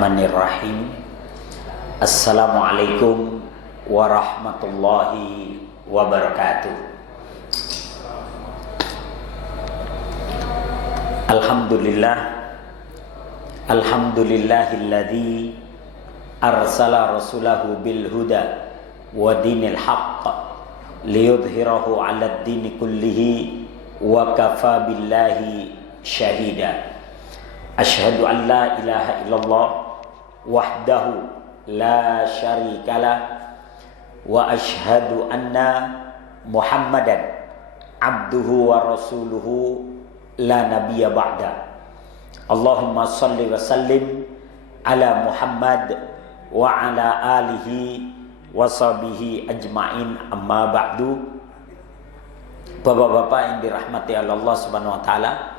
Bismillahirrahmanirrahim. Assalamualaikum warahmatullahi wabarakatuh. Alhamdulillahilladzi arsala rasulahu bil huda wa dinil haqq liyudhhirahu 'alad dini kullihi wa kafa billahi syahida. Asyhadu an la ilaha illallah wahdahu la syarikalah wa asyhadu anna Muhammadan abduhu wa rasuluhu la nabiyya ba'da. Allahumma salli wa sallim ala Muhammad wa ala alihi wa sahbihi ajma'in, amma ba'du. Bapak-bapak yang dirahmati Allah Subhanahu wa taala,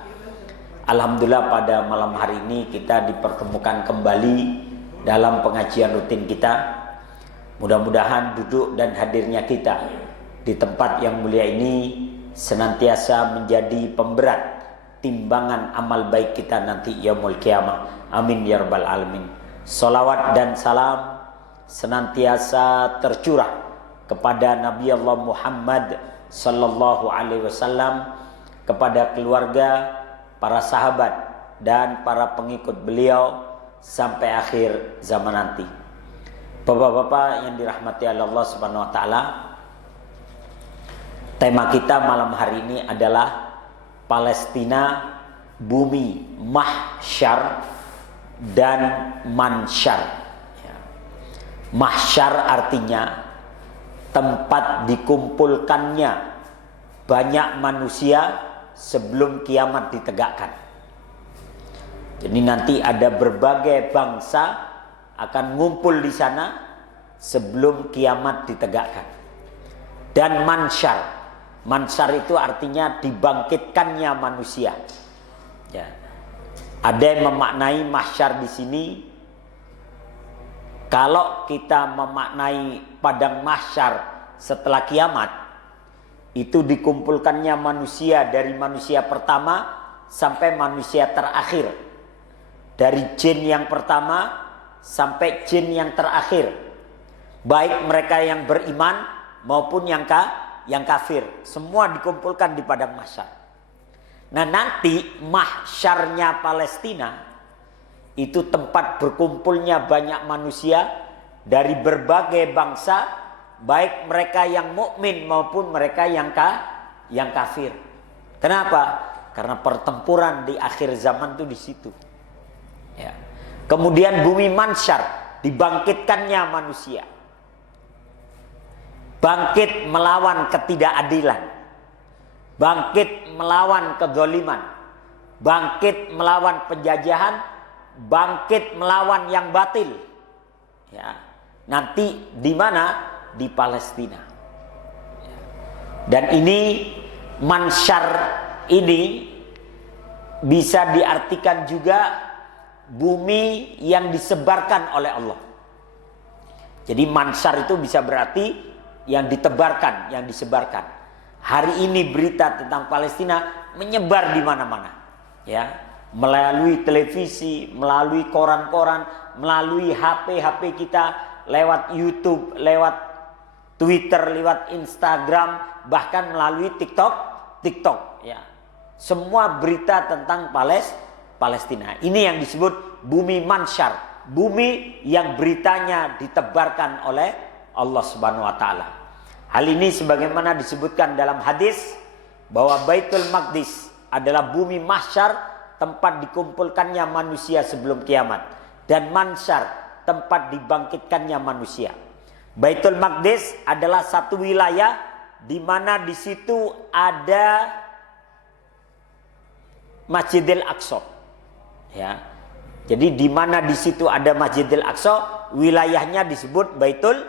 alhamdulillah pada malam hari ini kita dipertemukan kembali dalam pengajian rutin kita. Mudah-mudahan duduk dan hadirnya kita di tempat yang mulia ini senantiasa menjadi pemberat timbangan amal baik kita nanti yaumul qiyamah. Amin ya rabbal alamin. Salawat dan salam senantiasa tercurah kepada Nabi Allah Muhammad sallallahu alaihi wasallam, kepada keluarga, para sahabat dan para pengikut beliau sampai akhir zaman nanti. Bapak-bapak yang dirahmati Allah Subhanahu wa taala, tema kita malam hari ini adalah Palestina, bumi mahsyar dan mansyar. Mahsyar artinya tempat dikumpulkannya banyak manusia sebelum kiamat ditegakkan. Jadi nanti ada berbagai bangsa akan ngumpul di sana sebelum kiamat ditegakkan. Dan mansyar, mansyar itu artinya dibangkitkannya manusia. Ya. Ada yang memaknai mahsyar di sini, kalau kita memaknai padang mahsyar setelah kiamat, itu dikumpulkannya manusia dari manusia pertama sampai manusia terakhir, dari jin yang pertama sampai jin yang terakhir, baik mereka yang beriman maupun yang kafir, semua dikumpulkan di padang mahsyar. Nah, nanti mahsyarnya Palestina itu tempat berkumpulnya banyak manusia dari berbagai bangsa, baik mereka yang mukmin maupun mereka yang kafir. Kenapa? Karena pertempuran di akhir zaman itu di situ. Ya. Kemudian bumi mansyar, dibangkitkannya manusia, bangkit melawan ketidakadilan, bangkit melawan kezaliman, bangkit melawan penjajahan, bangkit melawan yang batil. Ya. Nanti di mana? Di Palestina. Dan ini mansyar ini bisa diartikan juga bumi yang disebarkan oleh Allah. Jadi mansyar itu bisa berarti yang ditebarkan, yang disebarkan. Hari ini berita tentang Palestina menyebar di mana-mana, ya, melalui televisi, melalui koran-koran, melalui HP kita, lewat YouTube, lewat Twitter, lewat Instagram, bahkan melalui TikTok, ya. Semua berita tentang Palestina. Ini yang disebut bumi mansyar, bumi yang beritanya ditebarkan oleh Allah Subhanahu wa taala. Hal ini sebagaimana disebutkan dalam hadis bahwa Baitul Maqdis adalah bumi mahsyar, tempat dikumpulkannya manusia sebelum kiamat, dan mansyar, tempat dibangkitkannya manusia. Baitul Maqdis adalah satu wilayah di mana di situ ada Masjidil Aqsa. Ya. Jadi di mana di situ ada Masjidil Aqsa, wilayahnya disebut Baitul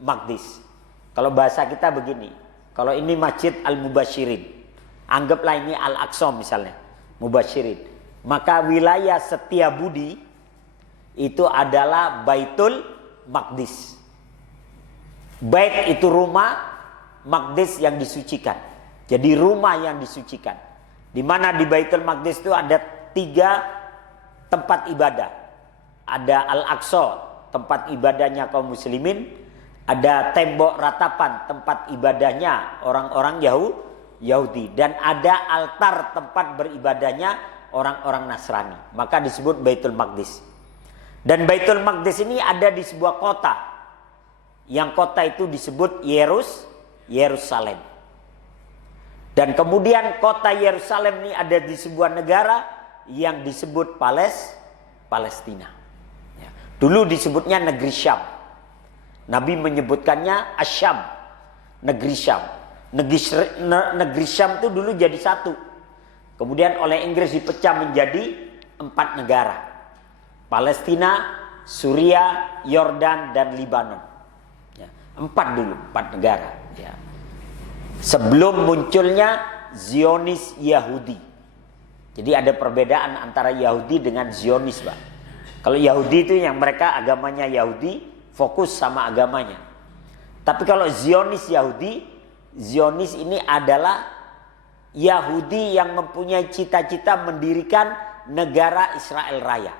Maqdis. Kalau bahasa kita begini, kalau ini Masjid Al-Mubasyirin, anggaplah ini Al-Aqsa misalnya, Mubasyirin. Maka wilayah Setiabudi itu adalah Baitul Maqdis. Bait itu rumah, Maqdis yang disucikan. Jadi rumah yang disucikan. Di mana di Baitul Maqdis itu ada 3 tempat ibadah. ada Al-Aqsa, tempat ibadahnya kaum muslimin, ada tembok ratapan, tempat ibadahnya orang-orang Yahudi, dan ada altar tempat beribadahnya orang-orang Nasrani. Maka disebut Baitul Maqdis. Dan Baitul Maqdis ini ada di sebuah kota, yang kota itu disebut Yerusalem. Dan kemudian kota Yerusalem ini ada di sebuah negara yang disebut Palestina. Ya. Dulu disebutnya negeri Syam. Nabi menyebutkannya Asyam, negeri Syam. Negeri Syam itu dulu jadi satu. Kemudian oleh Inggris dipecah menjadi 4 negara. Palestina, Suria, Yordan, dan Libanon. Ya. 4 dulu, 4 negara. Ya. Sebelum munculnya Zionis Yahudi. Jadi ada perbedaan antara Yahudi dengan Zionis, Pak. Kalau Yahudi itu yang mereka agamanya Yahudi, fokus sama agamanya. Tapi kalau Zionis Yahudi, Zionis ini adalah Yahudi yang mempunyai cita-cita mendirikan negara Israel Raya.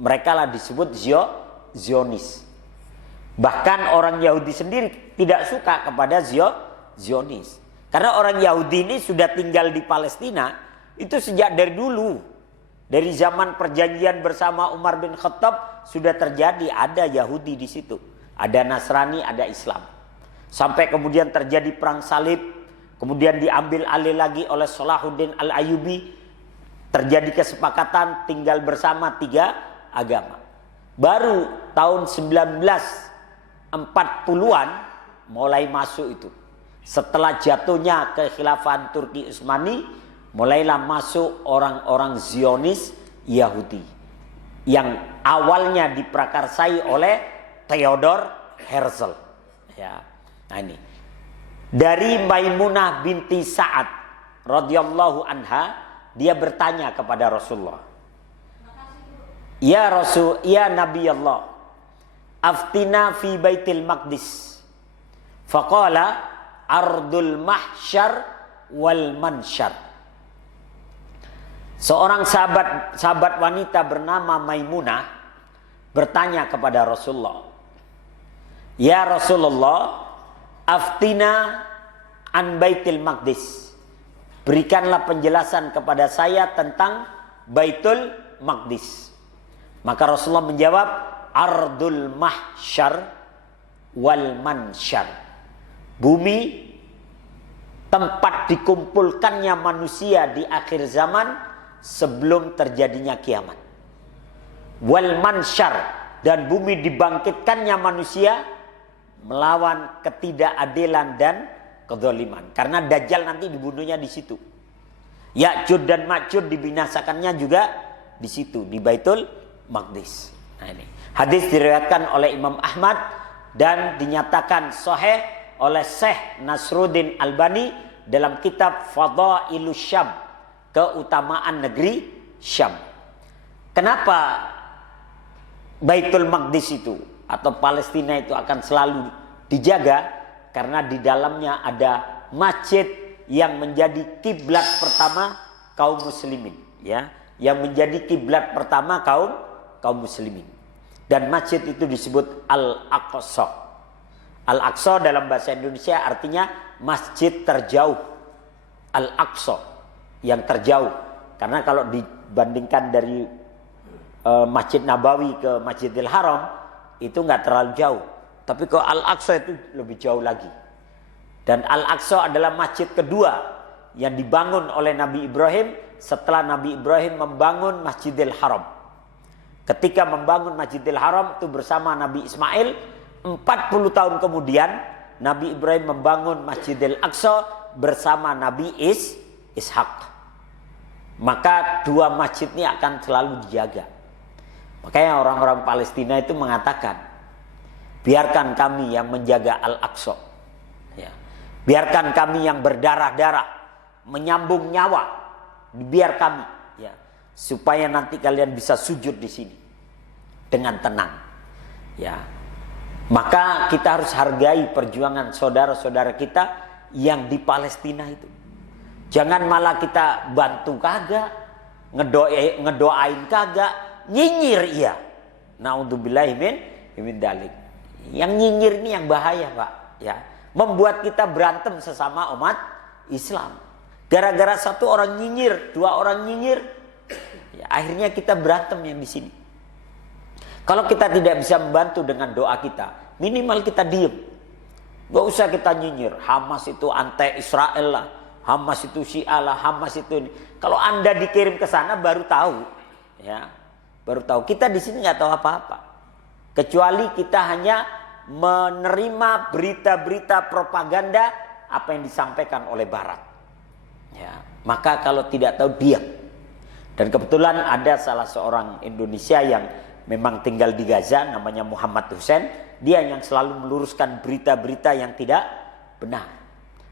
Mereka lah disebut Zionis. Bahkan orang Yahudi sendiri tidak suka kepada Zionis. Karena orang Yahudi ini sudah tinggal di Palestina itu sejak dari dulu. Dari zaman perjanjian bersama Umar bin Khattab sudah terjadi, ada Yahudi di situ. Ada Nasrani, ada Islam. Sampai kemudian terjadi perang salib, kemudian diambil alih lagi oleh Salahuddin Al-Ayyubi. Terjadi kesepakatan tinggal bersama 3 agama. Baru tahun 1940-an mulai masuk itu. Setelah jatuhnya kekhilafan Turki Utsmani, mulailah masuk orang-orang Zionis Yahudi yang awalnya diprakarsai oleh Theodor Herzl. Ya, nah ini dari Maimunah binti Sa'ad radhiyallahu anha, dia bertanya kepada Rasulullah, "Ya Rasul, ya Nabi Allah, aftina fi Baitil Maqdis." Faqala ardul mahsyar wal mansyar. Seorang sahabat wanita bernama Maimunah bertanya kepada Rasulullah, "Ya Rasulullah, aftina an Baitil Maqdis." Berikanlah penjelasan kepada saya tentang Baitul Maqdis. Maka Rasulullah menjawab, ardul mahsyar wal mansyar. Bumi tempat dikumpulkannya manusia di akhir zaman sebelum terjadinya kiamat. Wal mansyar, dan bumi dibangkitkannya manusia melawan ketidakadilan dan kezaliman. Karena Dajjal nanti dibunuhnya di situ. Ya'jud dan Ma'jud dibinasakannya juga di situ, di Baitul Maqdis. Nah ini hadis diriwayatkan oleh Imam Ahmad dan dinyatakan sahih oleh Syekh Nasruddin Albani dalam kitab Fadailus Syam, keutamaan negeri Syam. Kenapa Baitul Maqdis itu atau Palestina itu akan selalu dijaga? Karena di dalamnya ada masjid yang menjadi kiblat pertama kaum muslimin, ya, yang menjadi kiblat pertama kaum muslimin. Dan masjid itu disebut Al-Aqsa. Al-Aqsa dalam bahasa Indonesia artinya masjid terjauh. Al-Aqsa, yang terjauh. Karena kalau dibandingkan dari Masjid Nabawi ke Masjidil Haram itu nggak terlalu jauh. Tapi ke Al-Aqsa itu lebih jauh lagi. Dan Al-Aqsa adalah masjid kedua yang dibangun oleh Nabi Ibrahim setelah Nabi Ibrahim membangun Masjidil Haram. Ketika membangun Masjidil Haram itu bersama Nabi Ismail, 40 tahun kemudian Nabi Ibrahim membangun Masjidil Aqsa bersama Nabi Ishak. Maka 2 masjid ini akan selalu dijaga. Makanya orang-orang Palestina itu mengatakan, biarkan kami yang menjaga Al-Aqsa, ya. Biarkan kami yang berdarah-darah, menyambung nyawa, biar kami, ya, supaya nanti kalian bisa sujud di sini dengan tenang, ya. Maka kita harus hargai perjuangan saudara-saudara kita yang di Palestina itu. Jangan malah kita bantu kagak, ngedoain kagak, nyinyir iya. Naudzubillahi min dalik. Yang nyinyir ini yang bahaya, Pak, ya. Membuat kita berantem sesama umat Islam. Gara-gara satu orang nyinyir, dua orang nyinyir, ya, akhirnya kita berantem yang di sini. Kalau kita tidak bisa membantu dengan doa kita, minimal kita diem. Gak usah kita nyinyir, Hamas itu anti-Israel lah, Hamas itu Syiah lah, Hamas itu ini. Kalau Anda dikirim ke sana baru tahu, ya, baru tahu. Kita di sini nggak tahu apa-apa, kecuali kita hanya menerima berita-berita propaganda apa yang disampaikan oleh Barat. Ya, maka kalau tidak tahu diam. Dan kebetulan ada salah seorang Indonesia yang memang tinggal di Gaza, namanya Muhammad Hussein. Dia yang selalu meluruskan berita-berita yang tidak benar.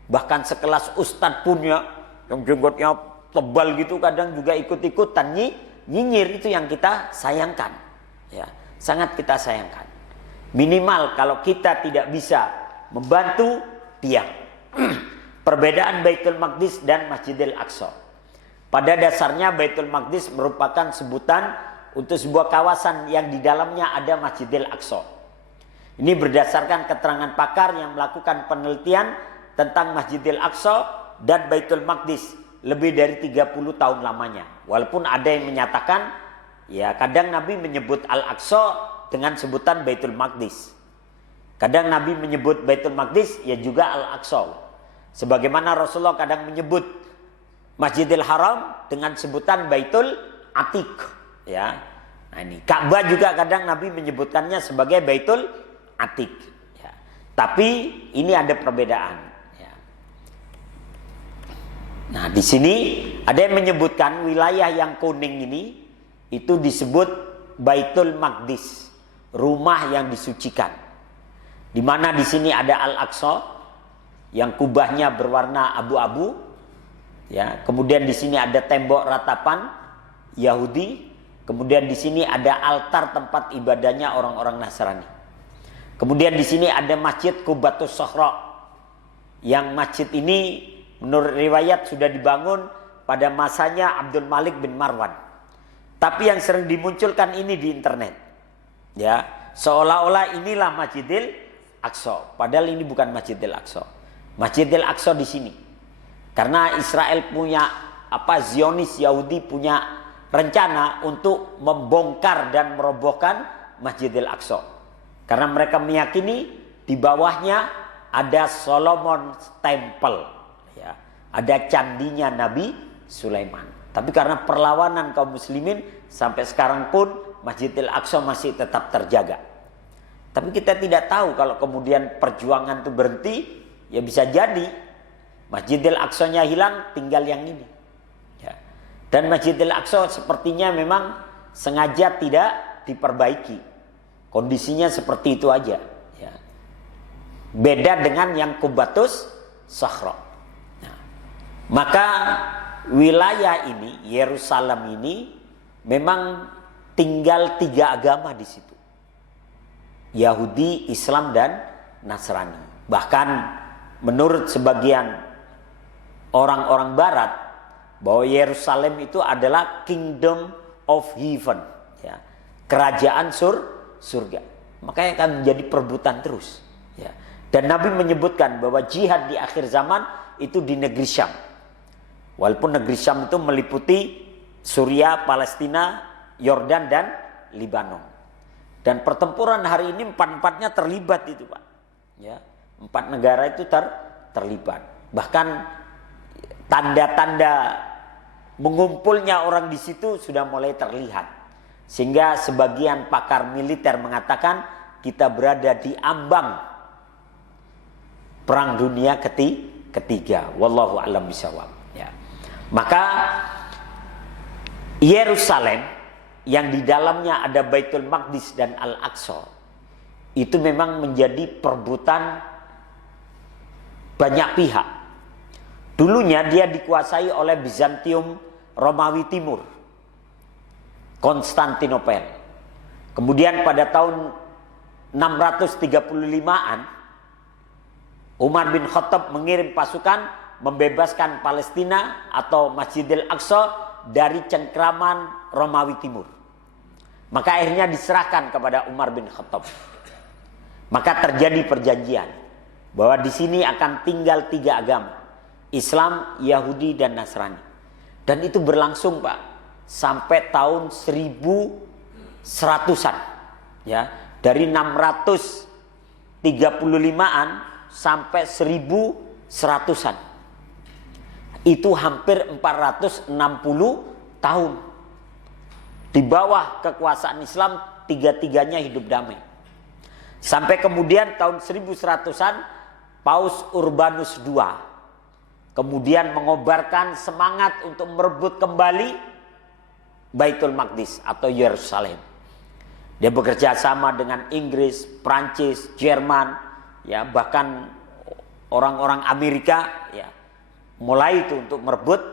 Bahkan sekelas ustadz punya yang jenggotnya tebal gitu kadang juga ikut-ikutan nyinyir. Itu yang kita sayangkan, ya, sangat kita sayangkan. Minimal kalau kita tidak bisa membantu, diam. Perbedaan Baitul Maqdis dan Masjidil Aqsa. Pada dasarnya Baitul Maqdis merupakan sebutan untuk sebuah kawasan yang di dalamnya ada Masjidil Aqsa. Ini berdasarkan keterangan pakar yang melakukan penelitian tentang Masjidil Aqsa dan Baitul Maqdis lebih dari 30 tahun lamanya. Walaupun ada yang menyatakan, ya kadang Nabi menyebut Al-Aqsa dengan sebutan Baitul Maqdis. Kadang Nabi menyebut Baitul Maqdis ya juga Al-Aqsa. Sebagaimana Rasulullah kadang menyebut Masjidil Haram dengan sebutan Baitul Atiq, ya. Nah ini Ka'bah juga kadang Nabi menyebutkannya sebagai Baitul Atiq, ya. Tapi ini ada perbedaan, ya. Nah di sini ada yang menyebutkan wilayah yang kuning ini itu disebut Baitul Maqdis, rumah yang disucikan. Di mana di sini ada Al-Aqsa yang kubahnya berwarna abu-abu, ya. Kemudian di sini ada tembok ratapan Yahudi. Kemudian di sini ada altar tempat ibadahnya orang-orang Nasrani. Kemudian di sini ada Masjid Qubatus Sokhra. Yang masjid ini menurut riwayat sudah dibangun pada masanya Abdul Malik bin Marwan. Tapi yang sering dimunculkan ini di internet, ya, seolah-olah inilah Masjidil Aqsa. Padahal ini bukan Masjidil Aqsa. Masjidil Aqsa di sini. Karena Israel punya Zionis Yahudi punya rencana untuk membongkar dan merobohkan Masjidil Aqsa. Karena mereka meyakini di bawahnya ada Solomon Temple, ya. Ada candinya Nabi Sulaiman. Tapi karena perlawanan kaum muslimin sampai sekarang pun Masjidil Aqsa masih tetap terjaga. Tapi kita tidak tahu kalau kemudian perjuangan itu berhenti, ya bisa jadi Masjidil Aqsa-nya hilang, tinggal yang ini. Ya. Dan Masjidil Aqsa sepertinya memang sengaja tidak diperbaiki. Kondisinya seperti itu aja. Ya. Beda dengan yang Qubatus Sokhra. Nah, maka wilayah ini, Yerusalem ini, memang tinggal 3 agama di situ. Yahudi, Islam, dan Nasrani. Bahkan menurut sebagian orang-orang Barat, bahwa Yerusalem itu adalah Kingdom of Heaven, ya. Kerajaan surga. Makanya akan menjadi perebutan terus, ya. Dan Nabi menyebutkan bahwa jihad di akhir zaman itu di negeri Syam. Walaupun negeri Syam itu meliputi Suriah, Palestina, Yordan, dan Libanon. Dan pertempuran hari ini 4-4-nya terlibat itu, Pak. Ya, 4 negara itu terlibat. Bahkan tanda-tanda mengumpulnya orang di situ sudah mulai terlihat. Sehingga sebagian pakar militer mengatakan kita berada di ambang perang dunia ketiga. Wallahu a'lam bishawab. Ya. Maka Yerusalem yang di dalamnya ada Baitul Maqdis dan Al-Aqsa itu memang menjadi perebutan banyak pihak. Dulunya dia dikuasai oleh Bizantium Romawi Timur, Konstantinopel. Kemudian pada tahun 635-an Umar bin Khattab mengirim pasukan membebaskan Palestina atau Masjidil Aqsa dari cengkraman Romawi Timur. Maka akhirnya diserahkan kepada Umar bin Khattab. Maka terjadi perjanjian bahwa di sini akan tinggal 3 agama, Islam, Yahudi, dan Nasrani. Dan itu berlangsung, Pak, sampai tahun 1100-an. Ya, dari 635-an sampai 1100-an. Itu hampir 460 tahun. Di bawah kekuasaan Islam, 3-tiganya hidup damai. Sampai kemudian tahun 1100-an, Paus Urbanus II kemudian mengobarkan semangat untuk merebut kembali Baitul Maqdis atau Yerusalem. Dia bekerja sama dengan Inggris, Prancis, Jerman, ya, bahkan orang-orang Amerika, ya, mulai itu untuk merebut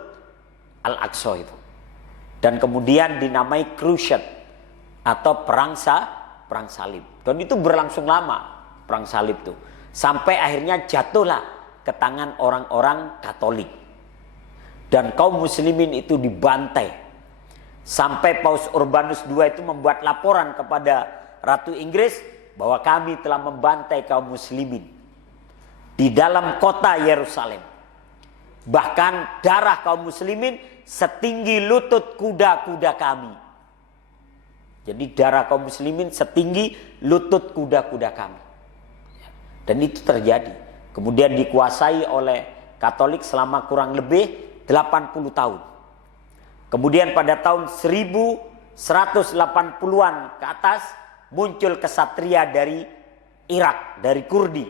Al-Aqsa itu. Dan kemudian dinamai Crusade atau perang salib. Dan itu berlangsung lama, perang salib itu. Sampai akhirnya jatuhlah ke tangan orang-orang Katolik. Dan kaum muslimin itu dibantai. Sampai Paus Urbanus II itu membuat laporan kepada Ratu Inggris bahwa kami telah membantai kaum muslimin di dalam kota Yerusalem. Bahkan darah kaum muslimin setinggi lutut kuda-kuda kami. Jadi darah kaum muslimin setinggi lutut kuda-kuda kami. Dan itu terjadi. Kemudian dikuasai oleh Katolik selama kurang lebih 80 tahun. Kemudian pada tahun 1180-an ke atas muncul kesatria dari Irak, dari Kurdi,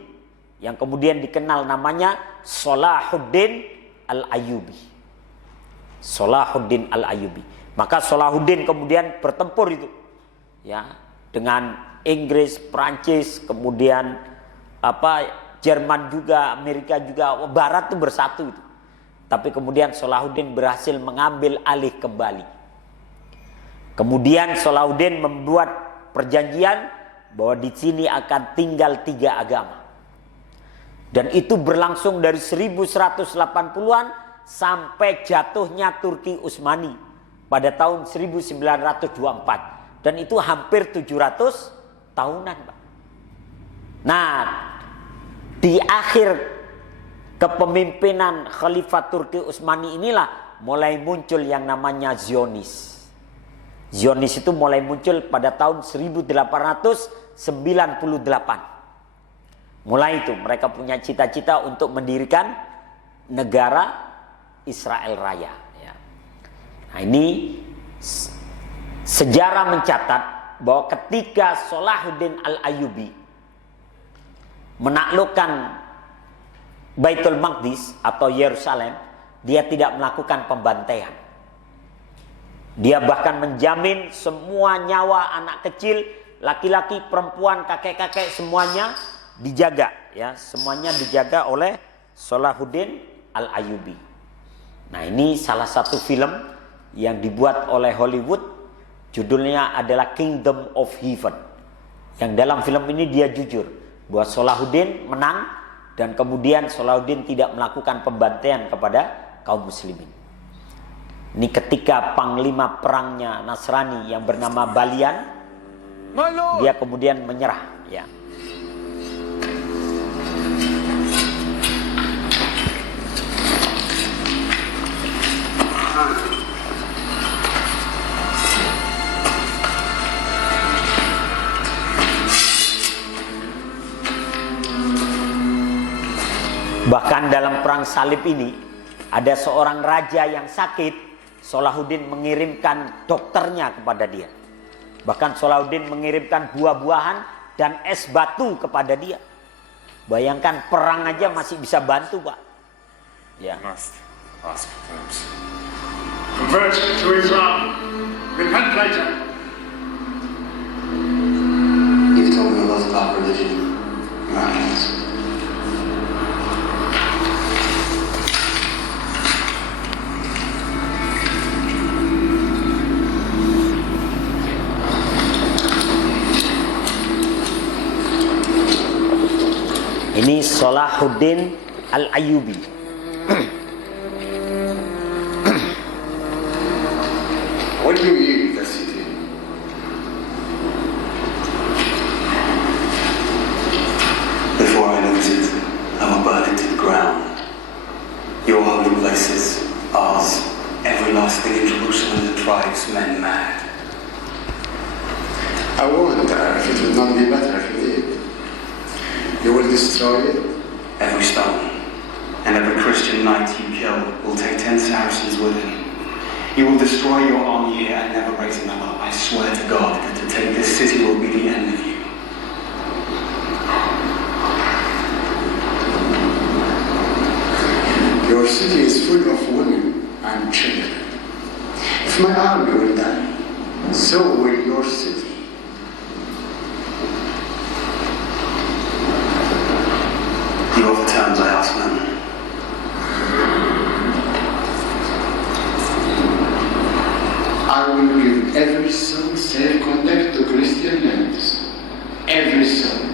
yang kemudian dikenal namanya Salahuddin Al-Ayyubi. Salahuddin Al-Ayyubi. Maka Salahuddin kemudian bertempur itu, ya, dengan Inggris, Prancis, kemudian Jerman juga, Amerika juga, Barat itu bersatu itu. Tapi kemudian Salahuddin berhasil mengambil alih kembali. Kemudian Salahuddin membuat perjanjian bahwa di sini akan tinggal 3 agama. Dan itu berlangsung dari 1180-an sampai jatuhnya Turki Utsmani pada tahun 1924. Dan itu hampir 700 tahunan, Pak. Nah, di akhir kepemimpinan Khalifah Turki Utsmani inilah mulai muncul yang namanya Zionis. Zionis itu mulai muncul pada tahun 1898. Mulai itu mereka punya cita-cita untuk mendirikan negara Israel Raya. Ya. Nah, ini sejarah mencatat bahwa ketika Salahuddin Al-Ayyubi menaklukkan Baitul Maqdis atau Yerusalem, dia tidak melakukan pembantaian. Dia bahkan menjamin semua nyawa anak kecil, laki-laki, perempuan, kakek-kakek semuanya dijaga, ya, semuanya dijaga oleh Salahuddin Al-Ayyubi. Nah, ini salah satu film yang dibuat oleh Hollywood, judulnya adalah Kingdom of Heaven. Yang dalam film ini dia jujur bahwa Salahuddin menang. Dan kemudian Salahuddin tidak melakukan pembantaian kepada kaum muslimin. Ini ketika panglima perangnya Nasrani yang bernama Balian, dia kemudian menyerah, ya. Bahkan dalam perang salib ini ada seorang raja yang sakit, Salahuddin mengirimkan dokternya kepada dia. Bahkan Salahuddin mengirimkan buah-buahan dan es batu kepada dia. Bayangkan perang aja masih bisa bantu, Pak. Ya. Convert to Islam. Repent later. You've told me a lot about religion. Right. Ini Salahuddin Al-Ayyubi. When you leave the city, drives men mad. I wonder if it would not be better if you did. You will destroy it. Every stone and every Christian knight you kill will take 10 Saracens with him. You will destroy your army here and never raise another. I swear to God that to take this city will be the end of you. Your city is full of women and children. If my army will die, so will your city. You are the terms I ask, man. I will give every soul safe contact to Christian lands. Every soul.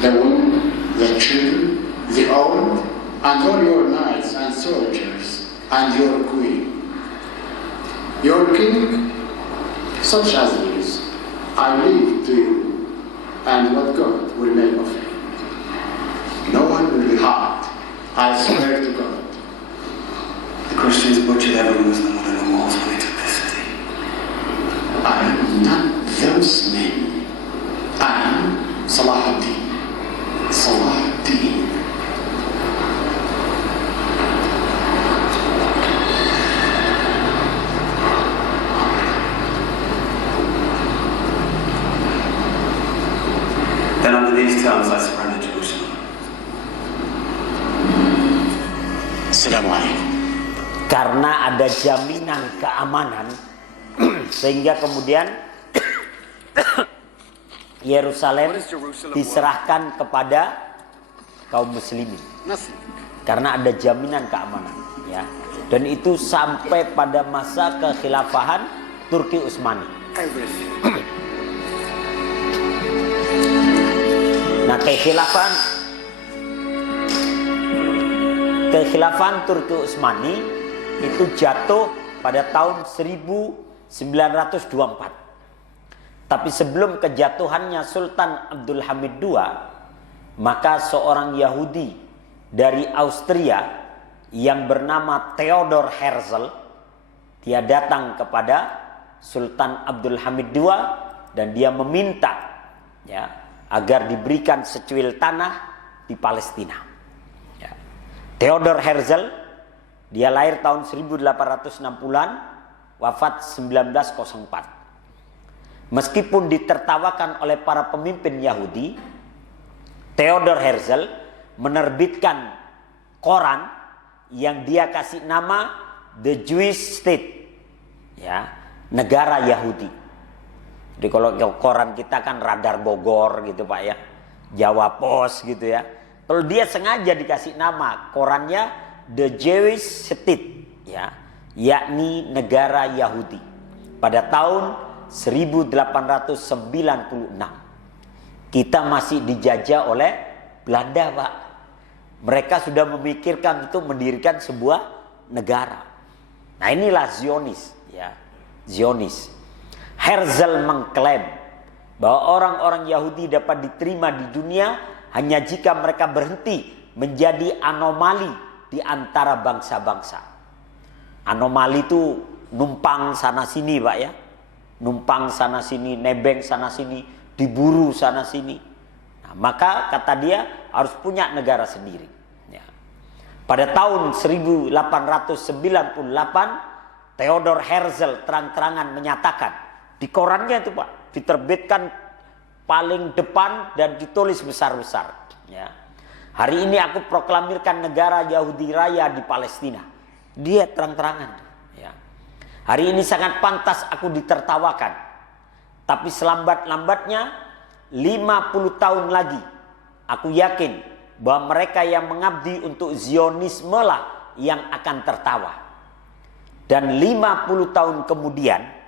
The women, the children, the old, and all your knights and soldiers, and your queen. Your king, such as he is, I leave to you, and what God will make of him. No one will be harmed, I swear to God. The Christians butchered every Muslim within the walls when they took this city. I am not those men. I am Salahuddin. Salahuddin. Then under these terms I surrender Jerusalem. Assalamualaikum. Karena ada jaminan keamanan sehingga kemudian Yerusalem diserahkan kepada kaum muslimin karena ada jaminan keamanan, ya. Dan itu sampai pada masa kekhilafahan Turki Utsmani. Nah, kekhilafan Turki Utsmani itu jatuh pada tahun 1924. Tapi sebelum kejatuhannya Sultan Abdul Hamid II, maka seorang Yahudi dari Austria yang bernama Theodor Herzl, dia datang kepada Sultan Abdul Hamid II dan dia meminta, ya, agar diberikan secuil tanah di Palestina. Ya. Theodor Herzl, dia lahir tahun 1860-an, wafat 1904. Meskipun ditertawakan oleh para pemimpin Yahudi, Theodor Herzl menerbitkan koran yang dia kasih nama The Jewish State, ya, negara Yahudi. Jadi kalau koran kita kan Radar Bogor gitu Pak ya, Jawa Pos gitu ya. Kalau dia sengaja dikasih nama korannya The Jewish State, ya, yakni negara Yahudi. Pada tahun 1896 kita masih dijajah oleh Belanda Pak. Mereka sudah memikirkan untuk mendirikan sebuah negara. Nah inilah Zionis, ya, Zionis. Herzl mengklaim bahwa orang-orang Yahudi dapat diterima di dunia hanya jika mereka berhenti menjadi anomali di antara bangsa-bangsa. Anomali itu numpang sana sini Pak ya. Numpang sana sini, nebeng sana sini, diburu sana sini. Nah, maka kata dia harus punya negara sendiri. Ya. Pada tahun 1898 Theodor Herzl terang-terangan menyatakan di korannya itu Pak, diterbitkan paling depan dan ditulis besar-besar. Ya. Hari ini aku proklamirkan negara Yahudi Raya di Palestina. Dia terang-terangan. Ya. Hari ini sangat pantas aku ditertawakan. Tapi selambat-lambatnya 50 tahun lagi aku yakin bahwa mereka yang mengabdi untuk Zionisme lah yang akan tertawa. Dan 50 tahun kemudian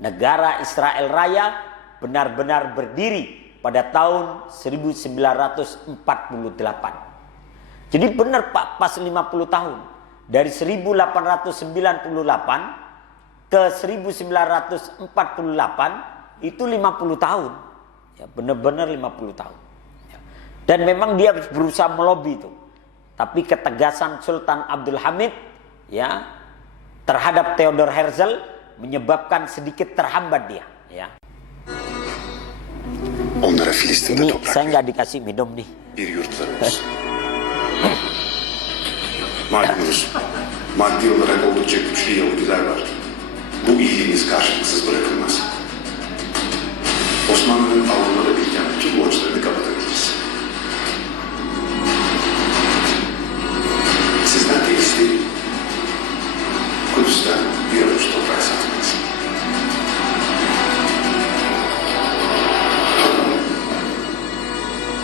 negara Israel Raya benar-benar berdiri pada tahun 1948. Jadi benar Pak, pas 50 tahun. Dari 1898 ke 1948 itu 50 tahun. Ya, benar-benar 50 tahun. Ya. Dan memang dia berusaha melobi itu. Tapi ketegasan Sultan Abdul Hamid, ya, terhadap Theodor Herzl menyebabkan sedikit terhambat dia. Ya. Onlara Filistin'de Ini toprak saya nggak dikasih minum nih. bir yurtlar olsun. Malumunuz, maddi olarak oldukça güçlü Yahudiler var. Bu iyiliğiniz karşılıksız bırakılmaz. Osmanlı'nın Avrupa'da biriken bütün borçlarını kapatabiliriz. Sizden tek isteğim Kudüs'ten bir avuç toprak satmanız.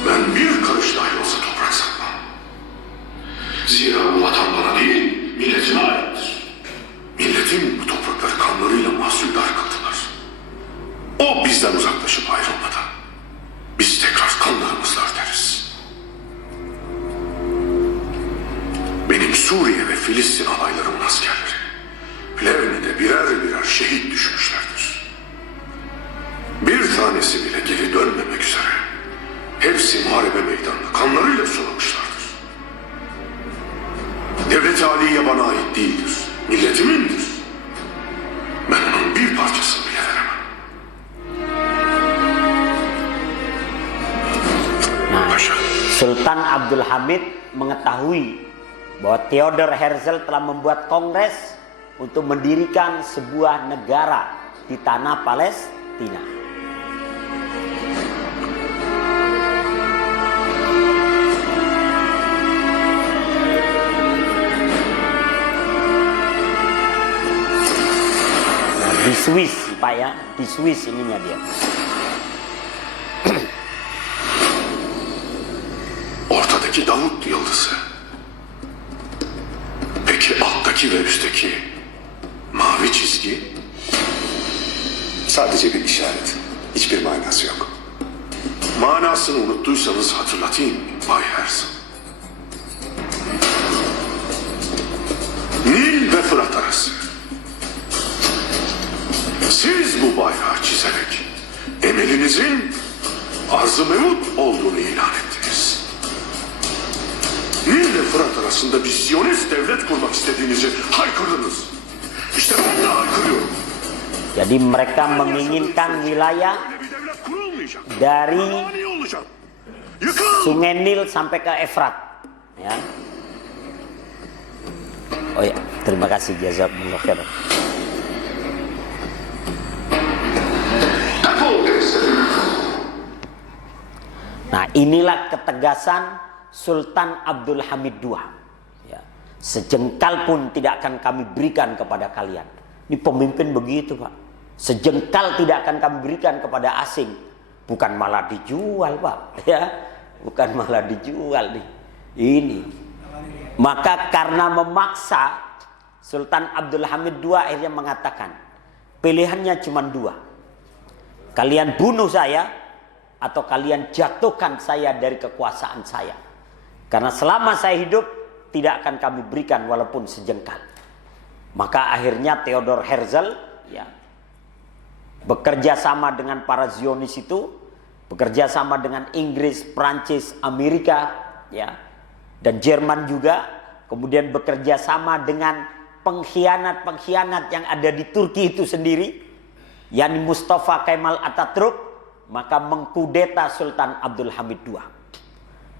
Ben bir karış dahi olsa toprak satmam. Zira bu vatan bana değil, milletime aittir. Milletim bu toprakları kanlarıyla mahsuldar kıldılar. O bizden uzaklaşıp ayrılmadan biz tekrar kanlarımızla öderiz. Benim Suriye ve Filistin alaylarımın askerleri Plevne'de birer birer şehit düşmüşlerdir. Bir tanesi bile geri dönmemek üzere hepsi muharebe meydanında kanlarıyla sulamışlardır. Devlet-i Aliye bana ait değildir, milletimindir. Ben onun bir parçasını bile veremem. Nah, Paşa. Sultan Abdulhamid mengetahui bahwa Theodor Herzl telah membuat kongres untuk mendirikan sebuah negara di tanah Palestina. Nah, di Swiss, Pak ya, di Swiss ininya dia. Ortadaki Davut yıldızı. Peki alttaki ve üstteki mavi çizgi? Sadece bir işaret. Hiçbir manası yok. Manasını unuttuysanız hatırlatayım Bay Herzl. Nil ve Fırat arası. Siz bu bayrağı çizerek emelinizin arz-ı mevut olduğunu ilan ettiniz. Nil ve Fırat arasında bir Siyonist devlet kurmak istediğinizi haykırdınız. İşte ben de haykırıyorum. Jadi mereka menginginkan wilayah Böyle bir devlet kurulmayacak. dari Mani olacak. Yıkıl! Sungai Nil sampai ke Efrat. Ya. Oh ya, terima kasih jazakumullah khair. Defol dersene. Nah, inilah ketegasan Sultan Abdulhamid II. Ya. Sejengkal pun tidak akan kami berikan kepada kalian. Ini pemimpin begitu, Pak. Sejengkal tidak akan kami berikan kepada asing. Bukan malah dijual, Pak. Ya, bukan malah dijual nih. Ini. Maka karena memaksa, Sultan Abdulhamid II akhirnya mengatakan, pilihannya cuma dua. Kalian bunuh saya, atau kalian jatuhkan saya dari kekuasaan saya. Karena selama saya hidup, tidak akan kami berikan walaupun sejengkal. Maka akhirnya Theodor Herzl ya, bekerja sama dengan para Zionis itu, bekerja sama dengan Inggris, Prancis, Amerika, ya, dan Jerman juga, kemudian bekerja sama dengan pengkhianat-pengkhianat yang ada di Turki itu sendiri, yakni Mustafa Kemal Atatürk, maka mengkudeta Sultan Abdulhamid II.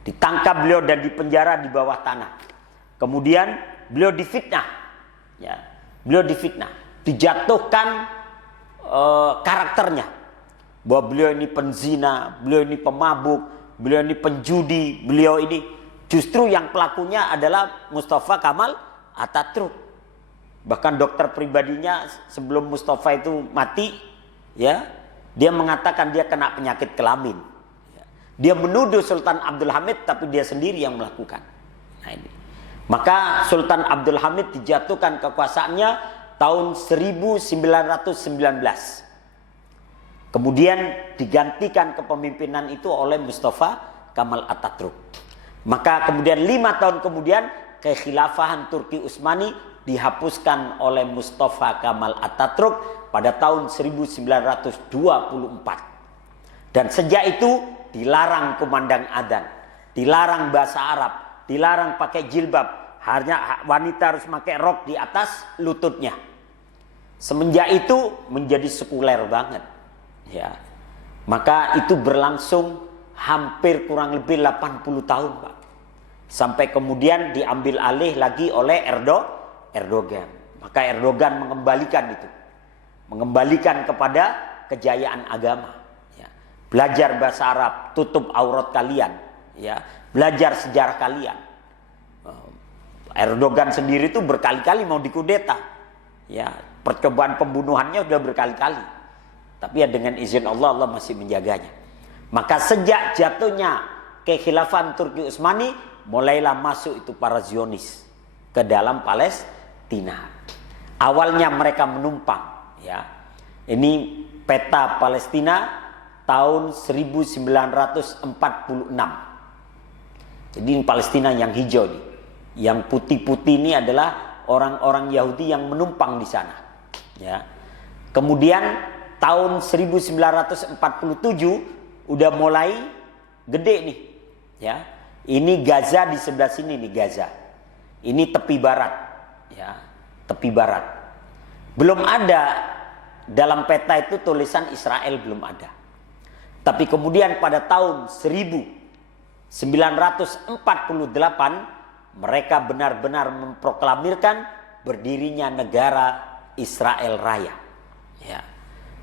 Ditangkap beliau dan dipenjara di bawah tanah. Kemudian beliau difitnah, ya, beliau difitnah, dijatuhkan karakternya, bahwa beliau ini penzina, beliau ini pemabuk, beliau ini penjudi, beliau ini justru yang pelakunya adalah Mustafa Kemal Atatürk. Bahkan dokter pribadinya sebelum Mustafa itu mati, ya, dia mengatakan dia kena penyakit kelamin. Dia menuduh Sultan Abdulhamid, tapi dia sendiri yang melakukan. Nah, ini. Maka Sultan Abdulhamid dijatuhkan kekuasaannya tahun 1919. Kemudian digantikan kepemimpinan itu oleh Mustafa Kemal Atatürk. Maka kemudian 5 tahun kemudian kekhilafahan Turki Utsmani dihapuskan oleh Mustafa Kemal Atatürk pada tahun 1924. Dan sejak itu dilarang kumandang adzan, dilarang bahasa Arab, dilarang pakai jilbab, hanya wanita harus pakai rok di atas lututnya. Semenjak itu menjadi sekuler banget, ya. Maka itu berlangsung hampir kurang lebih 80 tahun, Pak. Sampai kemudian diambil alih lagi oleh Erdogan. Maka Erdogan mengembalikan itu. Mengembalikan kepada kejayaan agama, ya. Belajar bahasa Arab, tutup aurat kalian, ya. Belajar sejarah kalian. Erdogan sendiri itu berkali-kali mau dikudeta, ya. Percobaan pembunuhannya sudah berkali-kali. Tapi ya dengan izin Allah, Allah masih menjaganya. Maka sejak jatuhnya kekhilafan Turki Utsmani, mulailah masuk itu para Zionis ke dalam Palestina. Awalnya mereka menumpang, ya. Ini peta Palestina tahun 1946. Jadi ini Palestina yang hijau nih. Yang putih-putih ini adalah orang-orang Yahudi yang menumpang di sana, ya. Kemudian tahun 1947 udah mulai gede nih, ya. Ini Gaza di sebelah sini nih, Gaza. Ini tepi barat, ya. Tepi barat. Belum ada dalam peta itu tulisan Israel, belum ada. Tapi kemudian pada tahun 1948 mereka benar-benar memproklamirkan berdirinya negara Israel Raya, ya.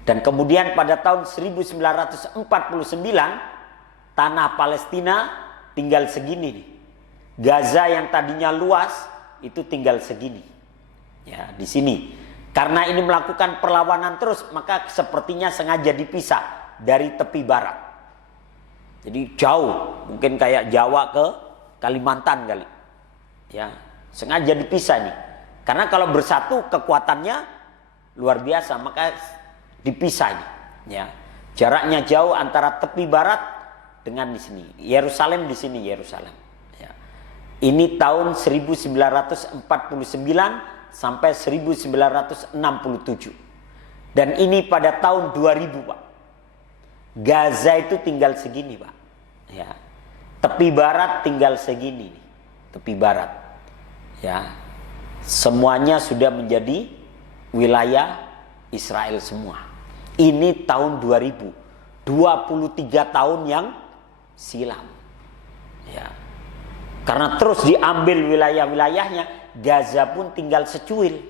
Dan kemudian pada tahun 1949 tanah Palestina tinggal segini nih. Gaza yang tadinya luas itu tinggal segini, ya, di sini. Karena ini melakukan perlawanan terus, maka sepertinya sengaja dipisah dari tepi barat. Jadi jauh, mungkin kayak Jawa ke Kalimantan kali, ya. Sengaja dipisah nih. Karena kalau bersatu kekuatannya luar biasa, maka dipisah nih, ya. Jaraknya jauh antara tepi barat dengan di sini. Yerusalem di sini, Yerusalem, ya. Ini tahun 1949 sampai 1967. Dan ini pada tahun 2000, Pak. Gaza itu tinggal segini, Pak, ya. Tepi barat tinggal segini nih. Tepi barat, ya. Semuanya sudah menjadi wilayah Israel semua. Ini tahun 2000, 23 tahun yang silam, ya. Karena terus diambil wilayah-wilayahnya, Gaza pun tinggal secuil.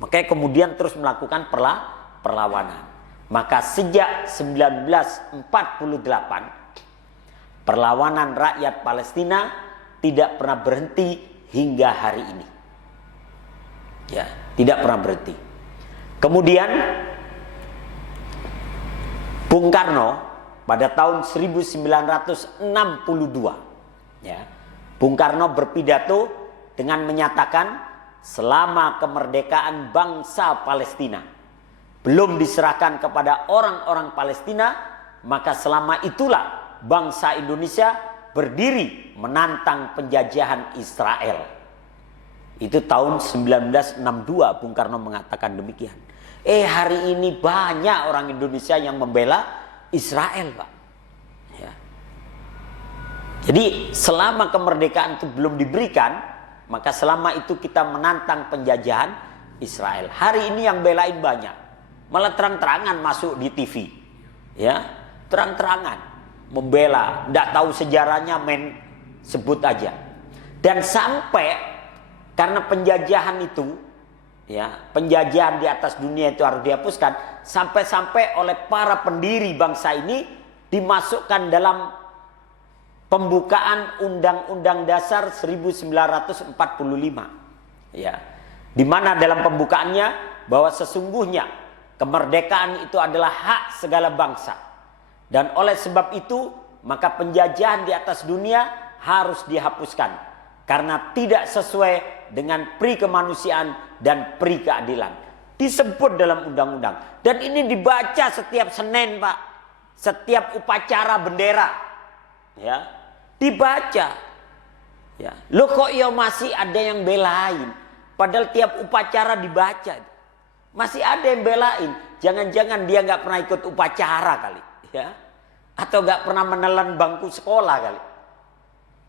Makanya kemudian terus melakukan perlawanan. Maka sejak 1948 perlawanan rakyat Palestina tidak pernah berhenti hingga hari ini, ya, tidak pernah berhenti. Kemudian Bung Karno pada tahun 1962, ya, Bung Karno berpidato dengan menyatakan selama kemerdekaan bangsa Palestina belum diserahkan kepada orang-orang Palestina, maka selama itulah bangsa Indonesia berdiri menantang penjajahan Israel. Itu tahun 1962 Bung Karno mengatakan demikian. Hari ini banyak orang Indonesia yang membela Israel, Pak, ya. Jadi selama kemerdekaan itu belum diberikan, maka selama itu kita menantang penjajahan Israel. Hari ini yang belain banyak, malah terang-terangan masuk di TV, ya, terang-terangan membela, tidak tahu sejarahnya, main sebut aja. Dan sampai karena penjajahan itu, ya, penjajahan di atas dunia itu harus dihapuskan, sampai-sampai oleh para pendiri bangsa ini dimasukkan dalam pembukaan Undang-Undang Dasar 1945, ya, di mana dalam pembukaannya bahwa sesungguhnya kemerdekaan itu adalah hak segala bangsa. Dan oleh sebab itu, maka penjajahan di atas dunia harus dihapuskan. Karena tidak sesuai dengan pri kemanusiaan dan pri keadilan. Disebut dalam undang-undang. Dan ini dibaca setiap Senin, Pak. Setiap upacara bendera, ya, dibaca. Ya. Loh kok ya masih ada yang belain? Padahal tiap upacara dibaca. Masih ada yang belain. Jangan-jangan dia nggak pernah ikut upacara kali, ya, atau nggak pernah menelan bangku sekolah kali.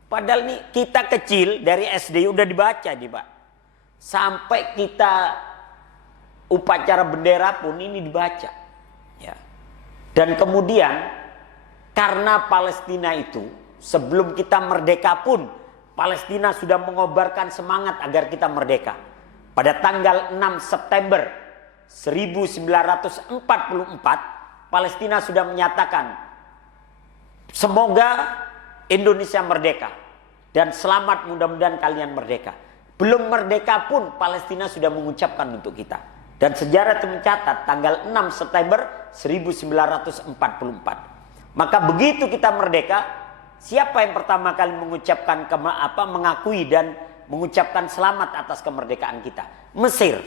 Padahal nih kita kecil dari SD udah dibaca nih, Pak. Sampai kita upacara bendera pun ini dibaca. Ya. Dan kemudian karena Palestina itu sebelum kita merdeka pun Palestina sudah mengobarkan semangat agar kita merdeka. Pada tanggal 6 September 1944 Palestina sudah menyatakan semoga Indonesia merdeka dan selamat, mudah-mudahan kalian merdeka. Belum merdeka pun Palestina sudah mengucapkan untuk kita. Dan sejarah itu mencatat tanggal 6 September 1944. Maka begitu kita merdeka, siapa yang pertama kali mengucapkan mengakui dan mengucapkan selamat atas kemerdekaan kita? Mesir.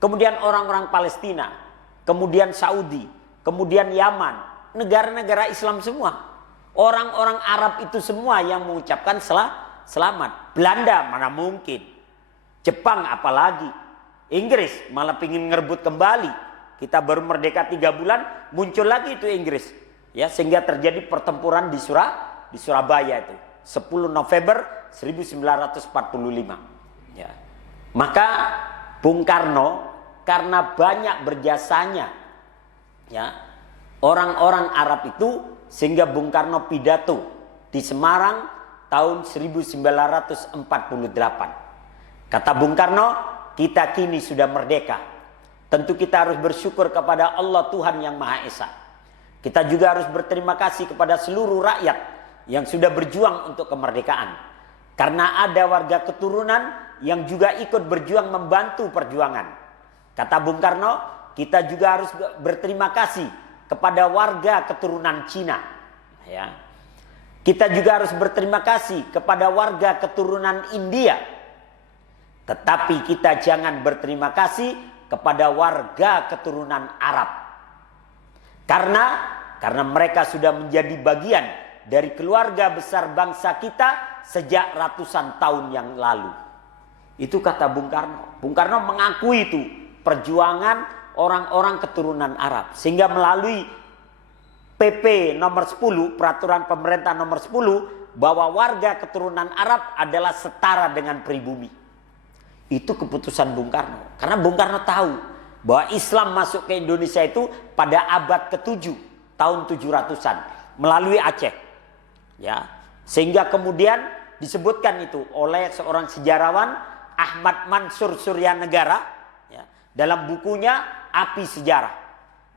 Kemudian orang-orang Palestina, kemudian Saudi, kemudian Yaman, negara-negara Islam semua. Orang-orang Arab itu semua yang mengucapkan selamat. Belanda mana mungkin. Jepang apalagi. Inggris malah ingin ngerebut kembali. Kita baru merdeka 3 bulan, muncul lagi itu Inggris. Ya, sehingga terjadi pertempuran di Surabaya itu. 10 November 1945. Ya. Maka Bung Karno karena banyak berjasanya ya orang-orang Arab itu, sehingga Bung Karno pidato di Semarang tahun 1948. Kata Bung Karno, kita kini sudah merdeka. Tentu kita harus bersyukur kepada Allah Tuhan Yang Maha Esa. Kita juga harus berterima kasih kepada seluruh rakyat yang sudah berjuang untuk kemerdekaan. Karena ada warga keturunan yang juga ikut berjuang membantu perjuangan. Kata Bung Karno, kita juga harus berterima kasih kepada warga keturunan Cina. Ya. Kita juga harus berterima kasih kepada warga keturunan India. Tetapi kita jangan berterima kasih kepada warga keturunan Arab. Karena mereka sudah menjadi bagian dari keluarga besar bangsa kita sejak ratusan tahun yang lalu. Itu kata Bung Karno. Bung Karno mengakui itu perjuangan orang-orang keturunan Arab. Sehingga melalui PP nomor 10, peraturan pemerintah nomor 10, bahwa warga keturunan Arab adalah setara dengan pribumi. Itu keputusan Bung Karno. Karena Bung Karno tahu bahwa Islam masuk ke Indonesia itu pada abad ke-7, tahun 700-an, melalui Aceh. Ya. Sehingga kemudian disebutkan itu oleh seorang sejarawan, Ahmad Mansur Suryanegara, ya, dalam bukunya Api Sejarah,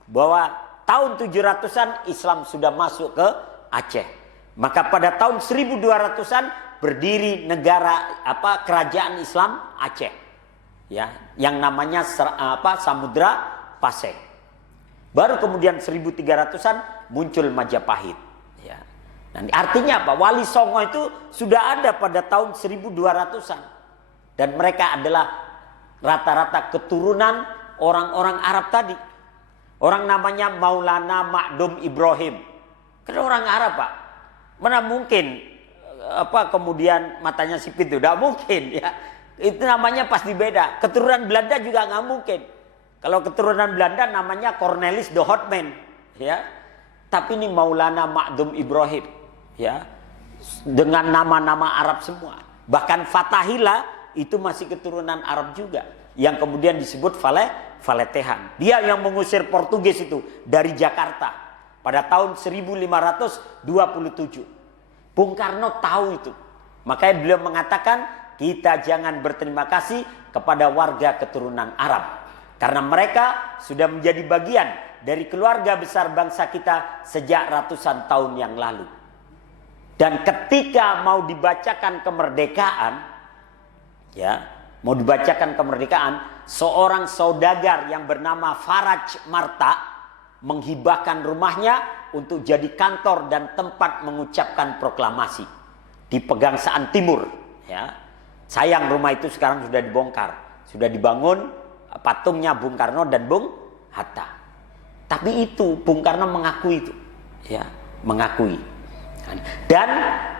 bahwa tahun 700-an Islam sudah masuk ke Aceh. Maka pada tahun 1200-an berdiri negara kerajaan Islam Aceh. Ya, yang namanya Samudra Pasek. Baru kemudian 1300-an muncul Majapahit. Ya. Dan artinya apa? Wali Songo itu sudah ada pada tahun 1200-an. Dan mereka adalah rata-rata keturunan orang-orang Arab tadi. Orang namanya Maulana Ma'dum Ibrahim. Karena orang Arab, Pak. Mana mungkin kemudian matanya sipit itu? Tidak mungkin ya. Itu namanya pasti beda. Keturunan Belanda juga nggak mungkin. Kalau keturunan Belanda namanya Cornelis de Houtman, ya. Tapi ini Maulana Ma'dum Ibrahim, ya. Dengan nama-nama Arab semua. Bahkan Fatahillah itu masih keturunan Arab juga, yang kemudian disebut Valetehan. Dia yang mengusir Portugis itu dari Jakarta pada tahun 1527. Bung Karno tahu itu. Makanya beliau mengatakan, kita jangan berterima kasih kepada warga keturunan Arab. Karena mereka sudah menjadi bagian dari keluarga besar bangsa kita sejak ratusan tahun yang lalu. Dan ketika mau dibacakan kemerdekaan, ya, mau dibacakan kemerdekaan, seorang saudagar yang bernama Faraj Marta menghibahkan rumahnya untuk jadi kantor dan tempat mengucapkan proklamasi di Pegangsaan Timur. Ya. Sayang rumah itu sekarang sudah dibongkar, sudah dibangun patungnya Bung Karno dan Bung Hatta. Tapi itu Bung Karno mengakui itu, ya, mengakui. Dan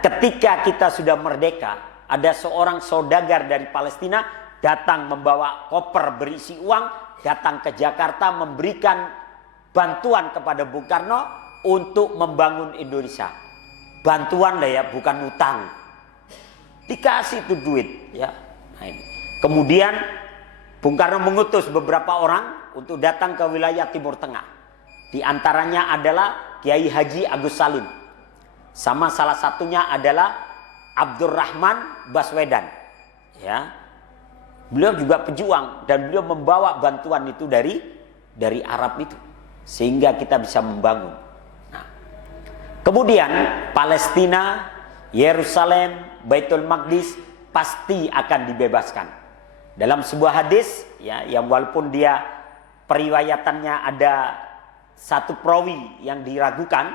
ketika kita sudah merdeka, ada seorang saudagar dari Palestina datang membawa koper berisi uang, datang ke Jakarta memberikan bantuan kepada Bung Karno untuk membangun Indonesia. Bantuan lah ya, bukan utang. Dikasih itu duit, ya. Nah, ini. Kemudian Bung Karno mengutus beberapa orang untuk datang ke wilayah Timur Tengah. Di antaranya adalah Kiai Haji Agus Salim. Sama salah satunya adalah Abdurrahman Baswedan. Ya. Beliau juga pejuang dan beliau membawa bantuan itu dari Arab itu. Sehingga kita bisa membangun. Nah. Kemudian Palestina, Yerusalem, Baitul Maqdis pasti akan dibebaskan. Dalam sebuah hadis ya, yang walaupun dia periwayatannya ada satu perawi yang diragukan,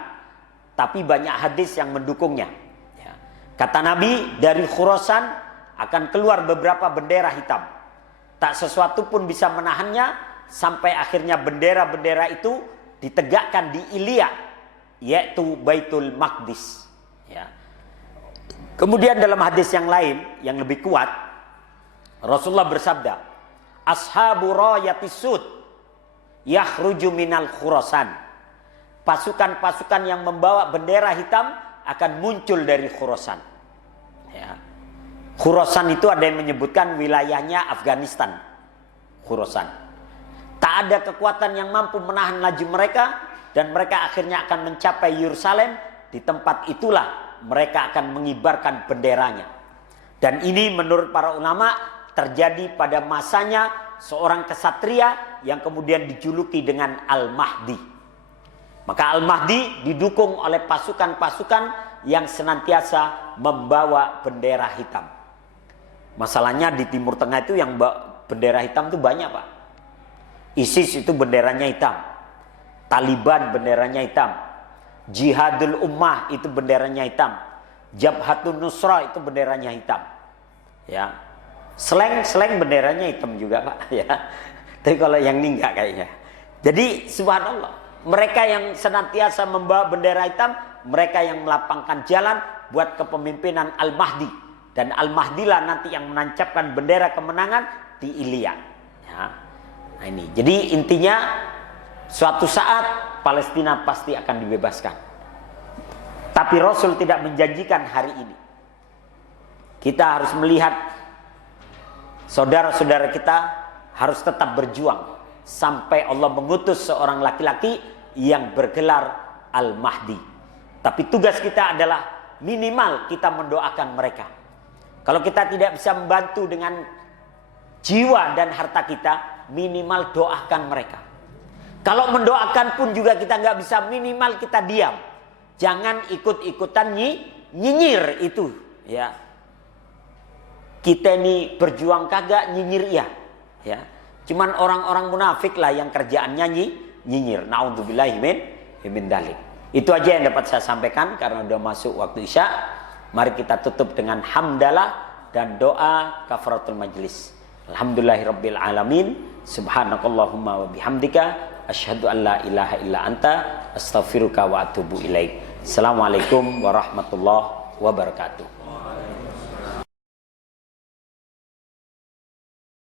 tapi banyak hadis yang mendukungnya. Ya. Kata Nabi, dari Khurasan akan keluar beberapa bendera hitam. Tak sesuatu pun bisa menahannya sampai akhirnya bendera-bendera itu ditegakkan di Ilya, yaitu Baitul Maqdis. Ya. Kemudian dalam hadis yang lain yang lebih kuat, Rasulullah bersabda, Ashabu rayatis sud yakhruju minal Khurasan. Pasukan-pasukan yang membawa bendera hitam akan muncul dari Khurasan. Ya. Khurasan itu ada yang menyebutkan wilayahnya Afghanistan. Khurasan. Tak ada kekuatan yang mampu menahan laju mereka dan mereka akhirnya akan mencapai Yerusalem. Di tempat itulah mereka akan mengibarkan benderanya. Dan ini menurut para ulama terjadi pada masanya seorang kesatria yang kemudian dijuluki dengan Al-Mahdi. Maka Al-Mahdi didukung oleh pasukan-pasukan yang senantiasa membawa bendera hitam. Masalahnya di Timur Tengah itu yang bendera hitam itu banyak, Pak. ISIS itu benderanya hitam. Taliban benderanya hitam. Jihadul Ummah itu benderanya hitam. Jabhatun Nusra itu benderanya hitam. Ya. Slang benderanya hitam juga, Pak, ya. Tapi kalau yang ini enggak kayaknya. Jadi subhanallah, mereka yang senantiasa membawa bendera hitam, mereka yang melapangkan jalan buat kepemimpinan Al-Mahdi. Dan Al-Mahdi lah nanti yang menancapkan bendera kemenangan di Ilya. Ya. Nah ini, jadi intinya suatu saat Palestina pasti akan dibebaskan. Tapi Rasul tidak menjanjikan hari ini. Kita harus melihat saudara-saudara kita harus tetap berjuang sampai Allah mengutus seorang laki-laki yang bergelar Al-Mahdi. Tapi tugas kita adalah minimal kita mendoakan mereka. Kalau kita tidak bisa membantu dengan jiwa dan harta kita, minimal doakan mereka. Kalau mendoakan pun juga kita nggak bisa, minimal kita diam. Jangan ikut-ikutan nyinyir itu, ya. Kita ini berjuang kagak, nyinyir iya, ya. Cuman orang-orang munafik lah yang kerjaannya nyinyir. Naudzubillahi min dzalik. Itu aja yang dapat saya sampaikan karena udah masuk waktu Isya. Mari kita tutup dengan hamdalah dan doa kafaratul majlis. Alhamdulillahirabbil alamin. Subhanakallahumma wa bihamdika asyhadu an la ilaha illa anta astaghfiruka wa atubu ilaik. Assalamualaikum warahmatullahi wabarakatuh.